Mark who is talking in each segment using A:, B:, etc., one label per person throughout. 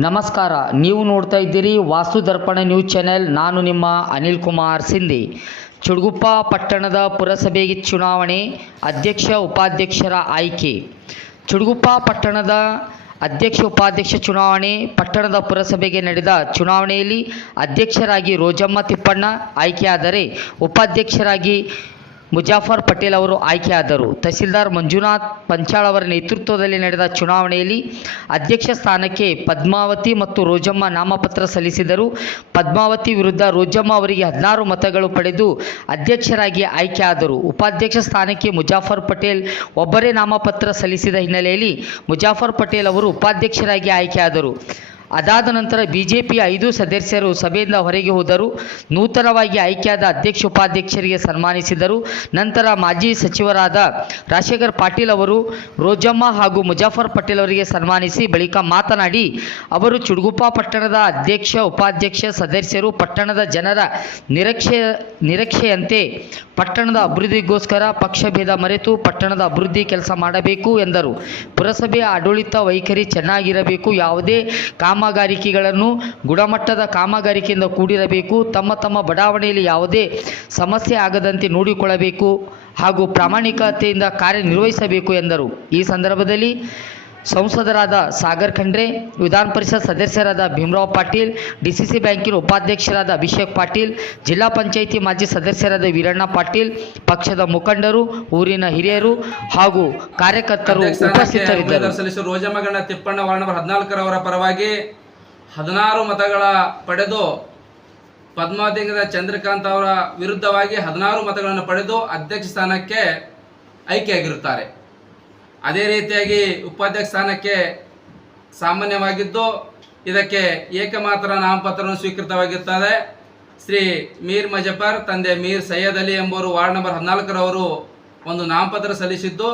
A: ನಮಸ್ಕಾರ, ನೀವು ನೋಡ್ತಾ ಇದ್ದೀರಿ ವಾಸ್ತು ದರ್ಪಣ ನ್ಯೂಸ್ ಚಾನೆಲ್. ನಾನು ನಿಮ್ಮ ಅನಿಲ್ ಕುಮಾರ್ ಸಿಂಧಿ. ಚುಡುಗುಪ್ಪ ಪಟ್ಟಣದ ಪುರಸಭೆಗೆ ಚುನಾವಣೆ, ಅಧ್ಯಕ್ಷ ಉಪಾಧ್ಯಕ್ಷರ ಆಯ್ಕೆ. ಚುಡುಗುಪ್ಪ ಪಟ್ಟಣದ ಅಧ್ಯಕ್ಷ ಉಪಾಧ್ಯಕ್ಷ ಚುನಾವಣೆ, ಪಟ್ಟಣದ ಪುರಸಭೆಗೆ ನಡೆದ ಚುನಾವಣೆಯಲ್ಲಿ ಅಧ್ಯಕ್ಷರಾಗಿ ರೋಜಮ್ಮ ತಿಪ್ಪಣ್ಣ ಆಯ್ಕೆಯಾದರೆ ಉಪಾಧ್ಯಕ್ಷರಾಗಿ ಮುಜಾಫರ್ ಪಟೇಲ್ ಅವರು ಆಯ್ಕೆಯಾದರು. ತಹಸೀಲ್ದಾರ್ ಮಂಜುನಾಥ್ ಪಂಚಾಳ್ ಅವರ ನೇತೃತ್ವದಲ್ಲಿ ನಡೆದ ಚುನಾವಣೆಯಲ್ಲಿ ಅಧ್ಯಕ್ಷ ಸ್ಥಾನಕ್ಕೆ ಪದ್ಮಾವತಿ ಮತ್ತು ರೋಜಮ್ಮ ನಾಮಪತ್ರ ಸಲ್ಲಿಸಿದರು. ಪದ್ಮಾವತಿ ವಿರುದ್ಧ ರೋಜಮ್ಮ ಅವರಿಗೆ ಹದಿನಾರು ಮತಗಳು ಪಡೆದು ಅಧ್ಯಕ್ಷರಾಗಿ ಆಯ್ಕೆಯಾದರು. ಉಪಾಧ್ಯಕ್ಷ ಸ್ಥಾನಕ್ಕೆ ಮುಜಾಫರ್ ಪಟೇಲ್ ಒಬ್ಬರೇ ನಾಮಪತ್ರ ಸಲ್ಲಿಸಿದ ಹಿನ್ನೆಲೆಯಲ್ಲಿ ಮುಜಾಫರ್ ಪಟೇಲ್ ಅವರು ಉಪಾಧ್ಯಕ್ಷರಾಗಿ ಆಯ್ಕೆಯಾದರು. ಅದಾದ ನಂತರ ಬಿಜೆಪಿಯ ಐದು ಸದಸ್ಯರು ಸಭೆಯಿಂದ ಹೊರಗೆ ಹೋದರು. ನೂತನವಾಗಿ ಆಯ್ಕೆಯಾದ ಅಧ್ಯಕ್ಷ ಉಪಾಧ್ಯಕ್ಷರಿಗೆ ಸನ್ಮಾನಿಸಿದರು. ನಂತರ ಮಾಜಿ ಸಚಿವರಾದ ರಾಜಶೇಖರ್ ಪಾಟೀಲ್ ಅವರು, ರೋಜಮ್ಮ ಹಾಗೂ ಮುಜಾಫರ್ ಪಟೇಲ್ ಅವರಿಗೆ ಸನ್ಮಾನಿಸಿ ಬಳಿಕ ಮಾತನಾಡಿ, ಅವರು ಚುಡುಗುಪ್ಪ ಪಟ್ಟಣದ ಅಧ್ಯಕ್ಷ, ಉಪಾಧ್ಯಕ್ಷ, ಸದಸ್ಯರು, ಪಟ್ಟಣದ ಜನರ ನಿರೀಕ್ಷೆ, ನಿರೀಕ್ಷೆಯಂತೆ ಪಟ್ಟಣದ ಅಭಿವೃದ್ಧಿಗೋಸ್ಕರ ಪಕ್ಷಭೇದ ಮರೆತು ಪಟ್ಟಣದ ಅಭಿವೃದ್ಧಿ ಕೆಲಸ ಮಾಡಬೇಕು ಎಂದರು. ಪುರಸಭೆಯ ಆಡಳಿತ ವೈಖರಿ ಚೆನ್ನಾಗಿರಬೇಕು. ಯಾವುದೇ ಕಾಮಗಾರಿಕೆಗಳನ್ನು ಗುಣಮಟ್ಟದ ಕಾಮಗಾರಿಕೆಯಿಂದ ಕೂಡಿರಬೇಕು. ತಮ್ಮ ತಮ್ಮ ಬಡಾವಣೆಯಲ್ಲಿ ಯಾವುದೇ ಸಮಸ್ಯೆ ಆಗದಂತೆ ನೋಡಿಕೊಳ್ಳಬೇಕು ಹಾಗೂ ಪ್ರಾಮಾಣಿಕತೆಯಿಂದ ಕಾರ್ಯನಿರ್ವಹಿಸಬೇಕು ಎಂದರು. ಈ ಸಂದರ್ಭದಲ್ಲಿ ಸಂಸದರಾದ ಸಾಗರ್ ಖಂಡ್ರೆ ವಿಧಾನ ಪರಿಷತ್ ಸದಸ್ಯರಾದ ಭೀಮರಾವ್ ಪಾಟೀಲ್ ಡಿಸಿಸಿ ಬ್ಯಾಂಕಿನ ಉಪಾಧ್ಯಕ್ಷರಾದ ಅಭಿಷೇಕ್ ಪಾಟೀಲ್ ಜಿಲ್ಲಾ ಪಂಚಾಯಿತಿ ಮಾಜಿ ಸದಸ್ಯರಾದ ವೀರಣ್ಣ ಪಾಟೀಲ್ ಪಕ್ಷದ ಮುಖಂಡರು ಊರಿನ ಹಿರಿಯರು ಹಾಗೂ ಕಾರ್ಯಕರ್ತರು ಉಪಸ್ಥಿತರಿದ್ದರು.
B: ರೋಜಮಗಣ್ಣ ತಿಪ್ಪಣ್ಣ ವಾರ್ಡ್ ನಂಬರ್ ಹದಿನಾಲ್ಕರವರ ಪರವಾಗಿ ಹದಿನಾರು ಮತಗಳ ಪಡೆದು ಪದ್ಮಾವತಿಂಗದ ಚಂದ್ರಕಾಂತ್ ಅವರ ವಿರುದ್ಧವಾಗಿ ಹದಿನಾರು ಮತಗಳನ್ನು ಪಡೆದು ಅಧ್ಯಕ್ಷ ಸ್ಥಾನಕ್ಕೆ ಆಯ್ಕೆಯಾಗಿರುತ್ತಾರೆ. ಅದೇ ರೀತಿಯಾಗಿ ಉಪಾಧ್ಯಕ್ಷ ಸ್ಥಾನಕ್ಕೆ ಸಾಮಾನ್ಯವಾಗಿದ್ದು ಇದಕ್ಕೆ ಏಕಮಾತ್ರ ನಾಮಪತ್ರವನ್ನು ಸ್ವೀಕೃತವಾಗಿರುತ್ತದೆ ಶ್ರೀ ಮೀರ್ ಮಜಫರ್, ತಂದೆ ಮೀರ್ ಸೈಯದ್ ಅಲಿ ಎಂಬುವರು ವಾರ್ಡ್ ನಂಬರ್ ಹದಿನಾಲ್ಕರವರು ಒಂದು ನಾಮಪತ್ರ ಸಲ್ಲಿಸಿದ್ದು.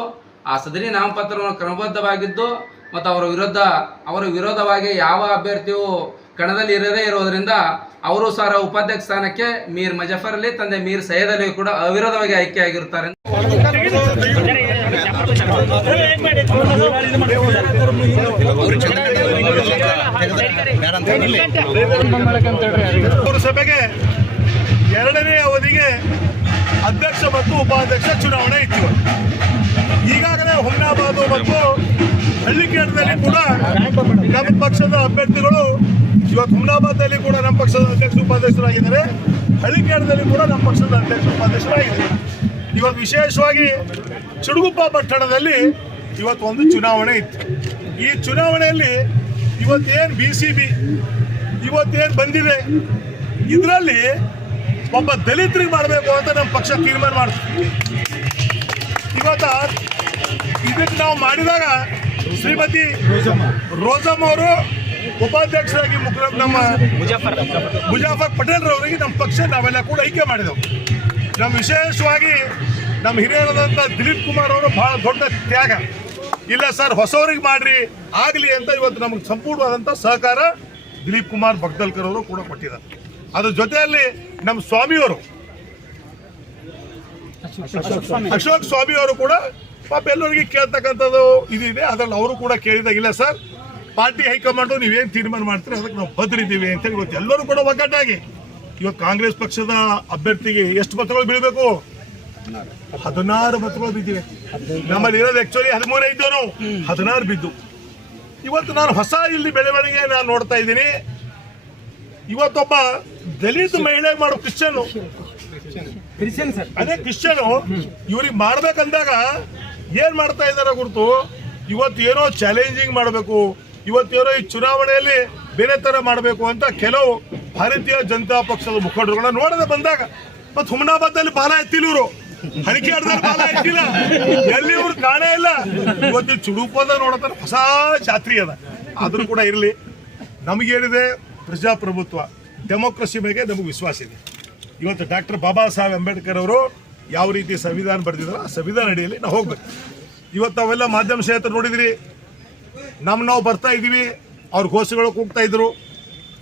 B: ಆ ಸದರಿ ನಾಮಪತ್ರವನ್ನು ಕ್ರಮಬದ್ಧವಾಗಿದ್ದು ಮತ್ತು ಅವರ ವಿರುದ್ಧ, ಅವರ ವಿರೋಧವಾಗಿ ಯಾವ ಅಭ್ಯರ್ಥಿಯು ಕಣದಲ್ಲಿ ಇರದೇ ಇರೋದರಿಂದ ಅವರು ಸಹ ಉಪಾಧ್ಯಕ್ಷ ಸ್ಥಾನಕ್ಕೆ ಮೀರ್ ಮಜಫರ್ ಅಲಿ, ತಂದೆ ಮೀರ್ ಸೈಯದ್ ಅಲಿ ಕೂಡ ಅವಿರೋಧವಾಗಿ ಆಯ್ಕೆಯಾಗಿರುತ್ತಾರೆ.
C: ಪುರಸಭೆಗೆ ಎರಡನೇ ಅವಧಿಗೆ ಅಧ್ಯಕ್ಷ ಮತ್ತು ಉಪಾಧ್ಯಕ್ಷ ಚುನಾವಣೆ ಇತ್ತು. ಈಗಾಗಲೇ ಹುಮ್ನಾಬಾದ್ ಮತ್ತು ಹಳ್ಳಿಕೇಟದಲ್ಲಿ ಕೂಡ ನಮ್ಮ ಪಕ್ಷದ ಅಭ್ಯರ್ಥಿಗಳು ಇವತ್ತು ಹುಮ್ನಾಬಾದ್ನಲ್ಲಿ ಕೂಡ ನಮ್ಮ ಪಕ್ಷದ ಅಧ್ಯಕ್ಷ ಉಪಾಧ್ಯಕ್ಷರಾಗಿದ್ದಾರೆ. ಹಳ್ಳಿಕೇಟದಲ್ಲಿ ಕೂಡ ನಮ್ಮ ಪಕ್ಷದ ಅಧ್ಯಕ್ಷ ಉಪಾಧ್ಯಕ್ಷರಾಗಿದ್ದಾರೆ. ಇವತ್ತು ವಿಶೇಷವಾಗಿ ಚುಡುಗುಪ್ಪ ಪಟ್ಟಣದಲ್ಲಿ ಇವತ್ತು ಒಂದು ಚುನಾವಣೆ ಇತ್ತು. ಈ ಚುನಾವಣೆಯಲ್ಲಿ ಇವತ್ತೇನು ಬಿ ಸಿ ಬಿ ಇವತ್ತೇನು ಬಂದಿದೆ ಇದರಲ್ಲಿ ಒಬ್ಬ ದಲಿತರಿಗೆ ಮಾಡಬೇಕು ಅಂತ ನಮ್ಮ ಪಕ್ಷ ತೀರ್ಮಾನ ಮಾಡ್ತೀವಿ ಇವತ್ತು ಇದಕ್ಕೆ ನಾವು ಮಾಡಿದಾಗ ಶ್ರೀಮತಿ ರೋಜಮ್ಮ ಅವರು ಉಪಾಧ್ಯಕ್ಷರಾಗಿ ಮುಖ್ಯ ನಮ್ಮ ಮುಜಾಫರ್. ಪಟೇಲ್ ರವರಿಗೆ ನಮ್ಮ ಪಕ್ಷ ನಾವೆಲ್ಲ ಕೂಡ ಆಯ್ಕೆ ಮಾಡಿದೆವು. ನಮ್ಮ ವಿಶೇಷವಾಗಿ ನಮ್ಮ ಹಿರಿಯರಾದಂಥ ದಿಲೀಪ್ ಕುಮಾರ್ ಅವರು ಬಹಳ ದೊಡ್ಡ ತ್ಯಾಗ. ಇಲ್ಲ ಸರ್, ಹೊಸವರಿಗೆ ಮಾಡ್ರಿ, ಆಗಲಿ ಅಂತ ಇವತ್ತು ನಮಗೆ ಸಂಪೂರ್ಣವಾದಂಥ ಸಹಕಾರ ದಿಲೀಪ್ ಕುಮಾರ್ ಬಗ್ದಲ್ಕರ್ ಅವರು ಕೂಡ ಕೊಟ್ಟಿದ್ದಾರೆ. ಅದ್ರ ಜೊತೆಯಲ್ಲಿ ನಮ್ಮ ಸ್ವಾಮಿಯವರು, ಅಶೋಕ್ ಸ್ವಾಮಿ ಅವರು ಕೂಡ ಪಾಪ ಎಲ್ಲರಿಗೆ ಕೇಳ್ತಕ್ಕಂಥದ್ದು ಇದಿದೆ. ಅದ್ರಲ್ಲಿ ಅವರು ಕೂಡ ಕೇಳಿದಾಗ, ಇಲ್ಲ ಸರ್, ಪಾರ್ಟಿ ಹೈಕಮಾಂಡು ನೀವೇನು ತೀರ್ಮಾನ ಮಾಡ್ತೀರಿ, ಅದಕ್ಕೆ ನಾವು ಭದ್ರಿದ್ದೀವಿ ಅಂತೇಳಿ ಇವತ್ತು ಎಲ್ಲರೂ ಕೂಡ ಒಗ್ಗಟ್ಟಾಗಿ ಇವತ್ತು ಕಾಂಗ್ರೆಸ್ ಪಕ್ಷದ ಅಭ್ಯರ್ಥಿಗೆ ಎಷ್ಟು ಮತಗಳು ಬೀಳಬೇಕು? ಹದಿನಾರು ಮತಗಳು ಬಿದ್ದಿವೆ. ನಮ್ಮಲ್ಲಿ ಇರೋದು ಆಕ್ಚುಲಿ ಹದಿಮೂರೇ ಇದ್ದವು ನಾವು ಹದಿನಾರು ಬಿದ್ದು. ಇವತ್ತು ನಾನು ಹೊಸ ಇಲ್ಲಿ ಬೆಳವಣಿಗೆ ನಾನು ನೋಡ್ತಾ ಇದ್ದೀನಿ. ಇವತ್ತೊಬ್ಬ ದಲಿತ ಮಹಿಳೆ ಮಾಡೋ ಕ್ರಿಶ್ಚಿಯನ್. ಅದೇ ಕ್ರಿಶ್ಚಿಯನ್. ಇವ್ರಿಗೆ ಮಾಡ್ಬೇಕಂದಾಗ ಏನ್ ಮಾಡ್ತಾ ಇದಾರೆ ಗುರುತು ಇವತ್ತು ಏನೋ ಚಾಲೆಂಜಿಂಗ್ ಮಾಡಬೇಕು. ಇವತ್ತೇನೋ ಈ ಚುನಾವಣೆಯಲ್ಲಿ ಬೇರೆ ತರ ಮಾಡಬೇಕು ಅಂತ ಕೆಲವು ಭಾರತೀಯ ಜನತಾ ಪಕ್ಷದ ಮುಖಂಡರುಗಳನ್ನ ನೋಡದೆ ಬಂದಾಗ ಮತ್ತೆ ಹುಮನಾಬಾದಲ್ಲಿ ಬಾಲ ಎತ್ತಿಲ್ಲ ಇವರು. ಹಣಿಕೆಯಾಡ್ದಲ್ಲಿ ಬಾಲ ಎತ್ತಿಲ್ಲ. ಎಲ್ಲಿ ಇವ್ರು ಕಾಣೇ ಇಲ್ಲ. ಇವತ್ತು ಚುಡುಪದ ನೋಡತಾರ ಹೊಸ ಜಾತ್ರಿ ಅದ. ಆದ್ರೂ ಕೂಡ ಇರಲಿ. ನಮಗೇನಿದೆ? ಪ್ರಜಾಪ್ರಭುತ್ವ. ಡೆಮೋಕ್ರಸಿ ಬಗ್ಗೆ ನಮಗೆ ವಿಶ್ವಾಸ ಇದೆ. ಇವತ್ತು ಡಾಕ್ಟರ್ ಬಾಬಾ ಸಾಹೇಬ್ ಅಂಬೇಡ್ಕರ್ ಅವರು ಯಾವ ರೀತಿ ಸಂವಿಧಾನ ಬರೆದಿದ್ರು ಆ ಸಂವಿಧಾನ ಅಡಿಯಲ್ಲಿ ನಾವು ಹೋಗ್ಬೇಕು. ಇವತ್ತು ನಾವೆಲ್ಲ ಮಾಧ್ಯಮ ಸ್ನೇಹಿತರು ನೋಡಿದ್ರಿ. ನಮ್ಮ ನಾವು ಬರ್ತಾ ಇದ್ದೀವಿ ಅವ್ರ ಘೋಷಗಳು ಕೂಗ್ತಾ ಇದ್ರು.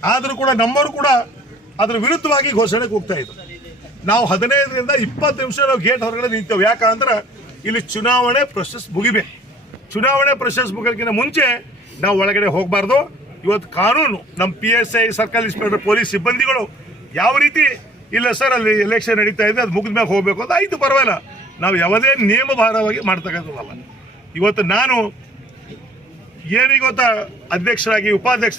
C: ಆದರೂ ಕೂಡ ನಮ್ಮವರು ಕೂಡ ಅದ್ರ ವಿರುದ್ಧವಾಗಿ ಘೋಷಣೆ ಹೋಗ್ತಾ ಇದ್ರು. ನಾವು ಹದಿನೈದರಿಂದ ಇಪ್ಪತ್ತು ನಿಮಿಷ ನಾವು ಗೇಟ್ ಹೊರಗಡೆ ನಿಂತೇವೆ. ಯಾಕಂದ್ರೆ ಇಲ್ಲಿ ಚುನಾವಣೆ ಪ್ರೊಸೆಸ್ ಮುಗಿಬೇಕು ಚುನಾವಣೆ ಪ್ರೊಸೆಸ್ ಮುಗಿಯೋಕ್ಕಿಂತ ಮುಂಚೆ ನಾವು ಒಳಗಡೆ ಹೋಗಬಾರ್ದು. ಇವತ್ತು ಕಾನೂನು, ನಮ್ಮ P S I circle inspector, police ಸಿಬ್ಬಂದಿಗಳು ಯಾವ ರೀತಿ, ಇಲ್ಲ ಸರ್, ಅಲ್ಲಿ ಎಲೆಕ್ಷನ್ ನಡೀತಾ ಇದೆ, ಅದು ಮುಗಿದ ಮ್ಯಾಗ ಹೋಗಬೇಕು ಅಂತ ಆಯ್ತು, ಪರವಾಗಿಲ್ಲ. ನಾವು ಯಾವುದೇ ನಿಯಮಭಾರವಾಗಿ ಮಾಡ್ತಕ್ಕಂಥದ್ದಲ್ಲ. ಇವತ್ತು ನಾನು ಏನಿಗೊತ್ತ ಗೊತ್ತಾ ಅಧ್ಯಕ್ಷರಾಗಿ, ಉಪಾಧ್ಯಕ್ಷ